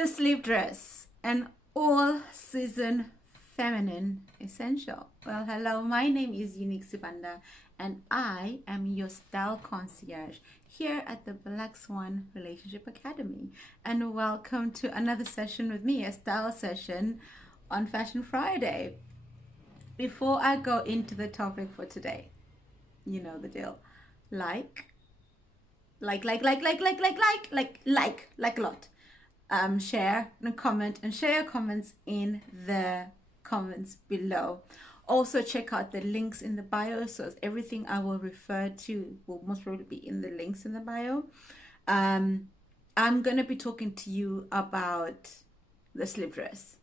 The sleep dress, an all-season feminine essential. Well, hello, my name is Unique Sibanda and I am your style concierge here at the Black Swan Relationship Academy. And welcome to another session with me, a style session on Fashion Friday. Before I go into the topic for today, you know the deal. Like a lot. Share and comment and share your comments in the comments below. Also check out the links in the bio, so everything I will refer to will most probably be in the links in the bio. I'm gonna be talking to you about the slip dress,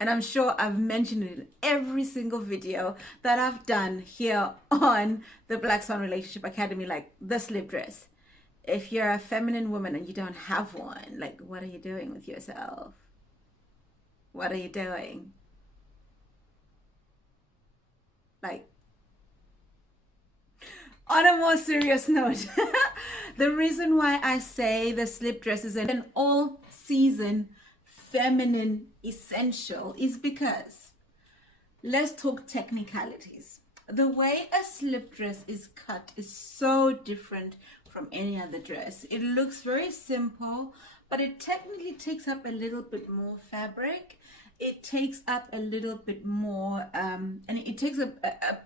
and I'm sure I've mentioned it in every single video that I've done here on the Black Swan Relationship Academy, like the slip dress. If you're a feminine woman and you don't have one, like, what are you doing with yourself? What are you doing? Like, on a more serious note, the reason why I say the slip dress is an all-season feminine essential is because, let's talk technicalities. The way a slip dress is cut is so different from any other dress. It looks very simple, but it technically takes up a little bit more fabric. It takes up a little bit more, and it takes a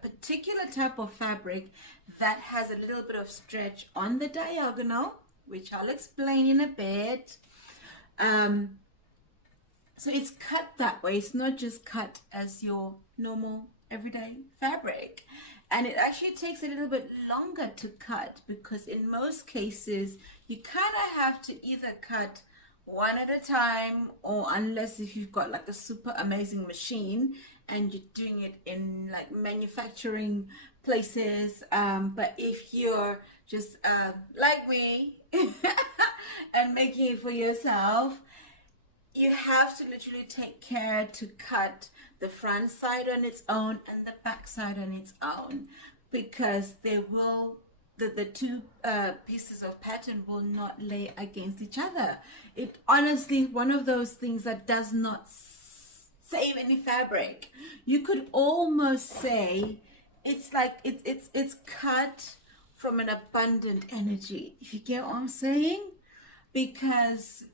particular type of fabric that has a little bit of stretch on the diagonal, which I'll explain in a bit. So it's cut that way. It's not just cut as your normal everyday fabric, and it actually takes a little bit longer to cut, because in most cases you kind of have to either cut one at a time, or unless if you've got like a super amazing machine and you're doing it in like manufacturing places, but if you're just like me and making it for yourself, you have to literally take care to cut the front side on its own and the back side on its own, because they will, the two pieces of pattern will not lay against each other. It honestly, one of those things that does not save any fabric. You could almost say it's like it's cut from an abundant energy, if you get what I'm saying, because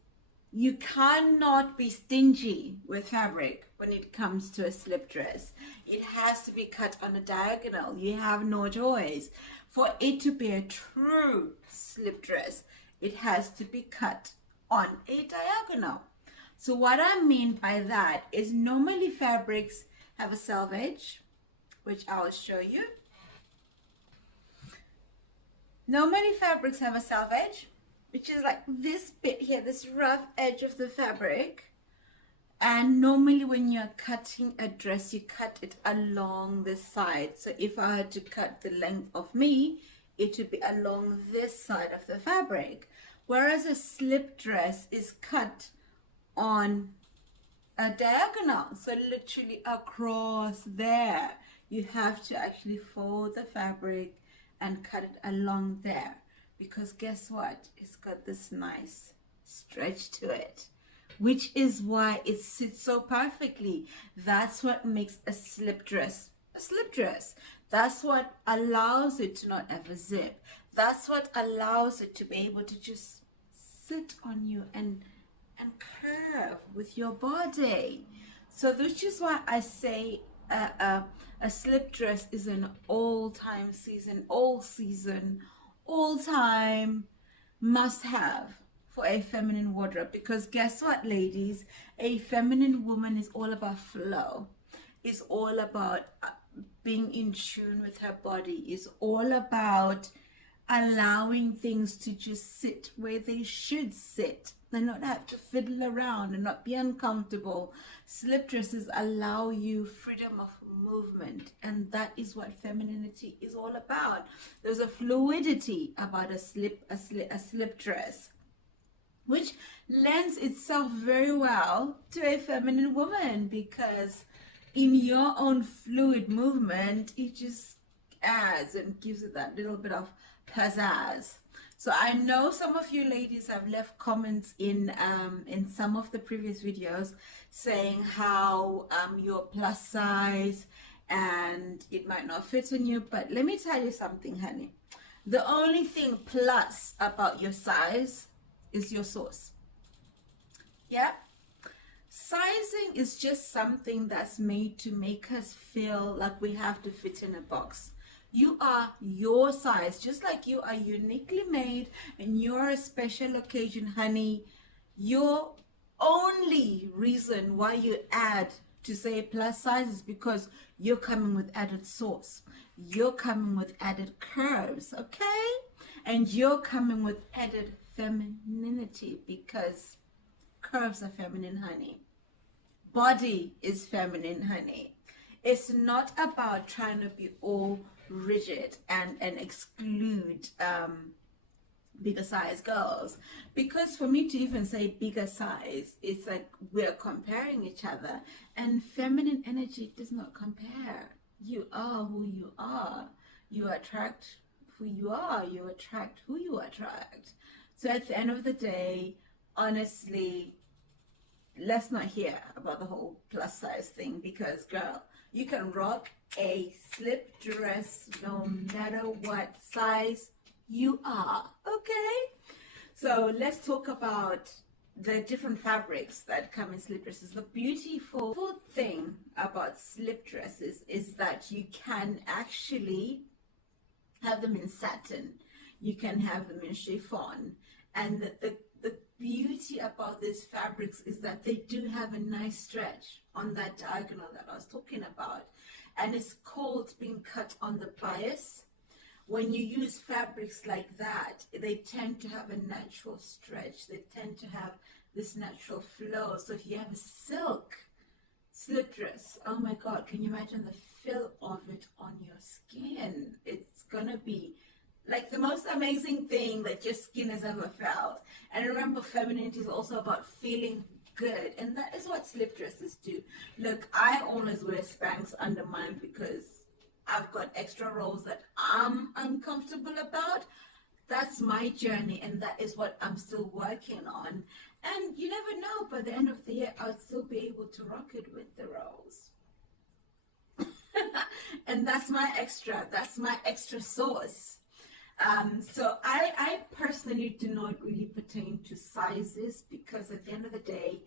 you cannot be stingy with fabric when it comes to a slip dress. It has to be cut on a diagonal. You have no choice. For it to be a true slip dress, it has to be cut on a diagonal. So what I mean by that is, normally fabrics have a selvage, which I will show you. Normally fabrics have a selvage, which is like this bit here, this rough edge of the fabric. And normally when you're cutting a dress, you cut it along the side. So if I had to cut the length of me, it would be along this side of the fabric. Whereas a slip dress is cut on a diagonal, so literally across there. You have to actually fold the fabric and cut it along there, because guess what? It's got this nice stretch to it, which is why it sits so perfectly. That's what makes a slip dress a slip dress. That's what allows it to not have a zip. That's what allows it to be able to just sit on you and curve with your body. So which is why I say a slip dress is an all-time season, all-season, all-time must-have for a feminine wardrobe. Because guess what, ladies? A feminine woman is all about flow. It's all about being in tune with her body. It's all about allowing things to just sit where they should sit and not have to fiddle around and not be uncomfortable. Slip dresses allow you freedom of movement, and that is what femininity is all about. There's a fluidity about a slip dress, which lends itself very well to a feminine woman, because in your own fluid movement, it just adds and gives it that little bit of pizzazz. So I know some of you ladies have left comments in some of the previous videos saying how you're plus size and it might not fit on you, but let me tell you something, honey. The only thing plus about your size is your source. Yeah, sizing is just something that's made to make us feel like we have to fit in a box. You are your size, just like you are uniquely made and you're a special occasion, honey. Your only reason why you add to say plus size is because you're coming with added sauce. You're coming with added curves, okay? And you're coming with added femininity because curves are feminine, honey. Body is feminine, honey. It's not about trying to be all rigid and exclude bigger size girls, because for me to even say bigger size, it's like we're comparing each other, and feminine energy does not compare. You are who you are. You attract who you are. You attract who you attract. So at the end of the day, honestly, let's not hear about the whole plus size thing, because girl, you can rock a slip dress no matter what size you are, okay? So let's talk about the different fabrics that come in slip dresses. The beautiful thing about slip dresses is that you can actually have them in satin, you can have them in chiffon, and the beauty about these fabrics is that they do have a nice stretch on that diagonal that I was talking about, and it's called being cut on the bias. When you use fabrics like that, they tend to have a natural stretch. They tend to have this natural flow. So if you have a silk slip dress, oh my God, can you imagine the feel of it on your skin? It's gonna be like the most amazing thing that your skin has ever felt. And remember, femininity is also about feeling good, and that is what slip dresses do. Look, I always wear Spanx under mine because I've got extra rolls that I'm uncomfortable about. That's my journey, and that is what I'm still working on. And you never know, by the end of the year, I'll still be able to rock it with the rolls. And that's my extra sauce. So I personally do not really pertain to sizes, because at the end of the day,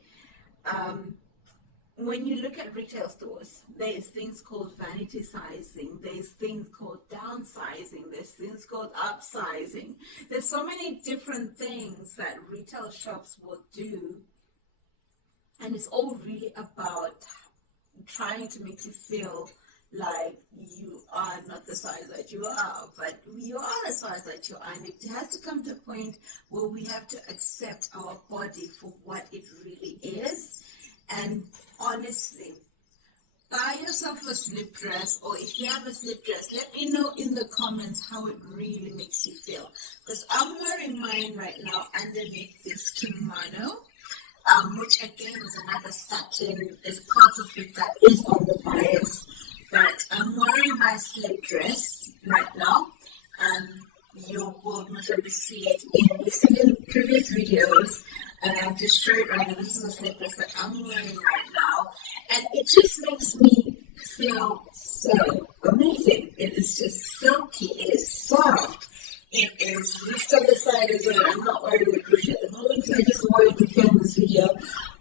when you look at retail stores, there's things called vanity sizing, there's things called downsizing, there's things called upsizing. There's so many different things that retail shops will do, and it's all really about trying to make you feel like you are not the size that you are, but you are the size that you are, and it has to come to a point where we have to accept our body for what it really is. And honestly, buy yourself a slip dress, or if you have a slip dress, let me know in the comments how it really makes you feel, because I'm wearing mine right now underneath this kimono, which again is another satin, is part of it that is on the bias. But I'm wearing my slip dress right now, and you will most probably see it in previous videos. And I'll just show it right now. This is a slip dress that I'm wearing right now, and it just makes me feel so amazing. It is just silky. It is soft. It is reached on the side as well. I'm not wearing the crochet at the moment, so I just wanted to film this video.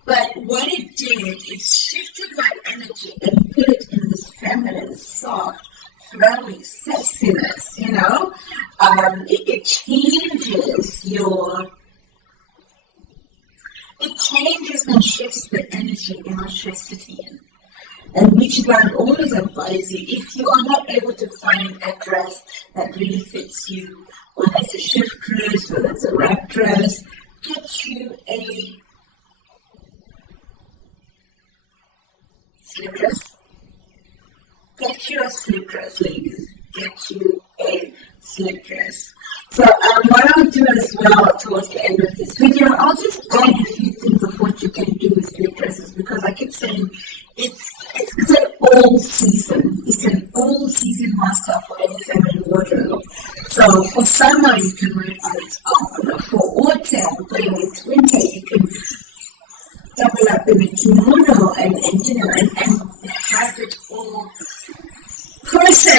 But what it did is shifted my energy and put it in this feminine, soft, flowy sexiness, you know? It changes and shifts the energy in which you're sitting in. And which is why I always advise you, if you are not able to find a dress that really fits you, whether it's a shift dress, whether it's a wrap dress, get you a slip dress. Get you a slip dress, ladies. Get you a slip dress. So what I'll do as well towards the end of this video, I'll just add a few things of what you can do with slip dresses, because I keep saying it's an all season. It's an all season must-have for any feminine wardrobe. So for summer, you can wear it on its for autumn, going into winter, you can double up in a kimono and have it all per se,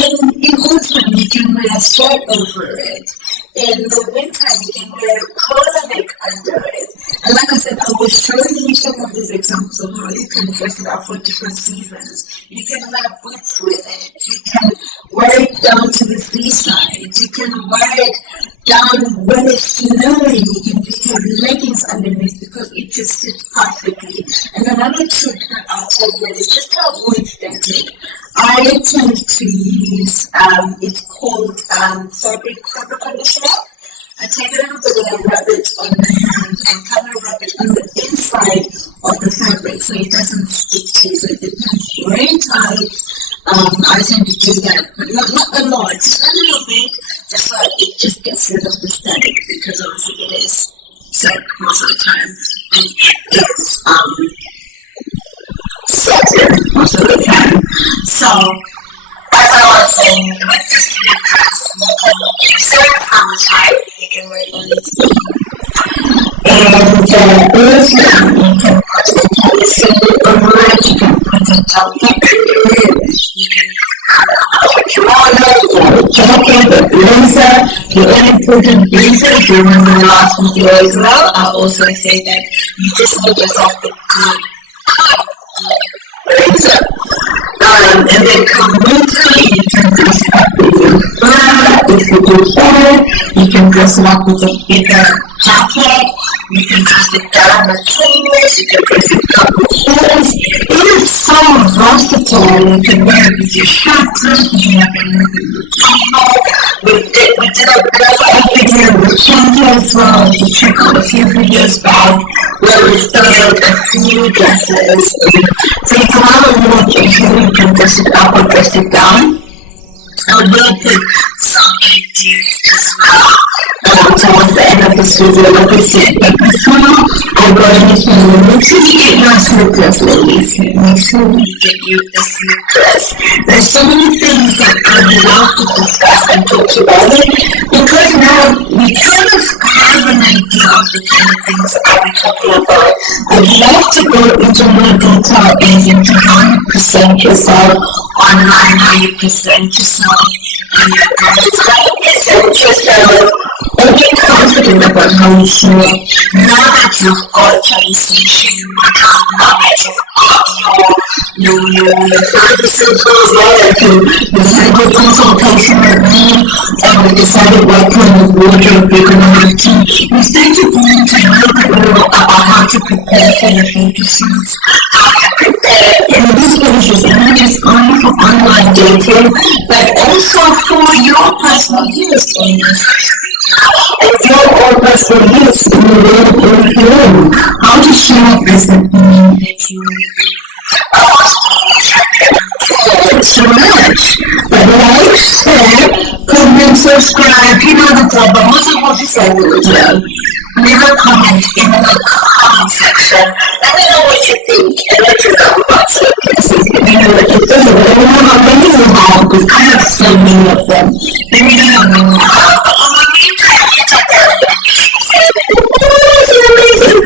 in autumn you can wear a shirt over it. In the winter you can wear a polo neck under it. And like I said, I was showing you some of these examples of how you can dress it up for different seasons. You can wear boots with it. You can wear it down to the seaside. You can wear it down when it's snowing. You can just have leggings underneath because it just sits perfectly. And another trick that I'll tell you is just to avoid static. I tend to use, it's called fabric conditioner. I take a little bit and I rub it on the hand and kind of rub it on the inside of the fabric so it doesn't stick to you. So it becomes very tight. I tend to do that, but not a lot, just a little bit, just so it just gets rid of the static, because obviously it is silk most of the time, and it is satin most of the time. So, as I was saying, with the sneakers, you can use it summertime, you can wear it on its own. And also, you can put a telescope over it, you can put a jacket over it, you can have a kimono, you can have a jacket, a blazer. The only important blazer, if you remember the last video as well, I'll also say that you just need yourself a good blazer. And then come winter, you can dress it up with your fur. If you do better, you can dress it up with a bigger jacket. You can dress it down with trainers. You can dress it up with heels. It is so versatile. You can wear it with your shirt dress. You can have it with your top. We did a video with Chengi as well. If you check out a few videos back where we styled a few dresses. So you can have a look at how you can dress it up or dress it down. I will put some ideas as well towards the end of this video, like I said. But before I go anything, make sure you get your sneakers, ladies. Make sure you get you a sneakers. There's so many things that I'd love to discuss and talk about it, because now we kind of have an idea of the kind of things I'll be talking about. I'd love to go into more detail into how you present yourself online, how you present yourself in your guys, how you present yourself, and get confident about how you show up. Now that you've got your essential account, now that you've got your services, now that you had your consultation with me, and we decided what kind of wardrobe you're going to have to, you start to go into a little bit more about how to prepare for your photo shoots, how to prepare in these photos, and not just only for online dating, but also for your personal use on your social media, and your own personal use in your home. How to show up as the woman that you so much. But like, share, comment, subscribe, you know the job, but most of what you say will do. Leave a comment in the comment section. Let me know what you think and let me know about it. Let me know what you think. Let me know how many you have, because I have so many of them. Let me know how many you have. But on the meantime, you check out it. It's amazing.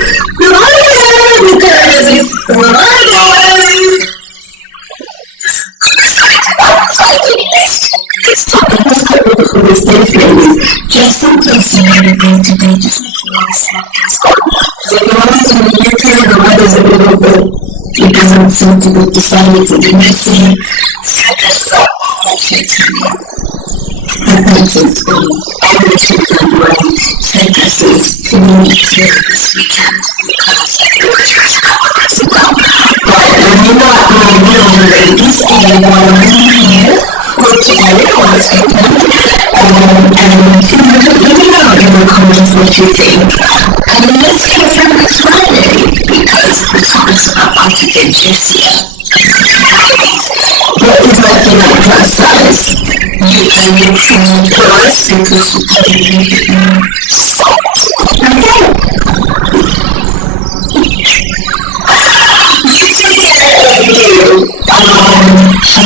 Just in case you had a day today, just in case something's gone. So if you want to in the UK, the weather's a little bit, it doesn't seem to be decided to be messy. Set us up for February. I think it's every February, set us to meet here this weekend because everyone's dressing up and dressing down. But remember, ladies, and I'm here for today, for this weekend. And let me know in the comments what you think. And let's hear from next Friday, because the topics are about to get juicier. What is my favorite plus size? You can get cream plus because you can get more salt. Okay. You take care of you.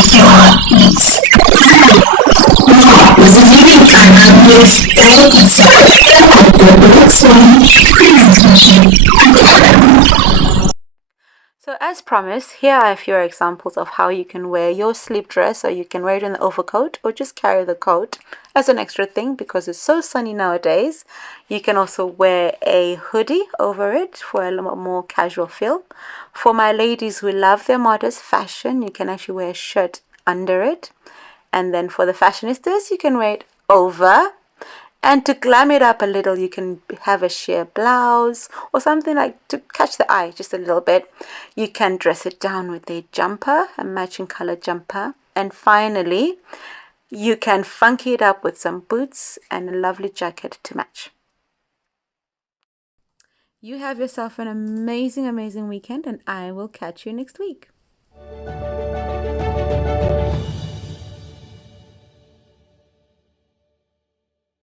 Your needs. This is really kind of So as promised, here are a few examples of how you can wear your sleep dress, or you can wear it in the overcoat or just carry the coat as an extra thing because it's so sunny nowadays. You can also wear a hoodie over it for a little more casual feel. For my ladies who love their modest fashion, you can actually wear a shirt under it. And then for the fashionistas, you can wear it over. And to glam it up a little, you can have a sheer blouse or something like to catch the eye just a little bit. You can dress it down with a jumper, a matching color jumper. And finally, you can funky it up with some boots and a lovely jacket to match. You have yourself an amazing, amazing weekend, and I will catch you next week.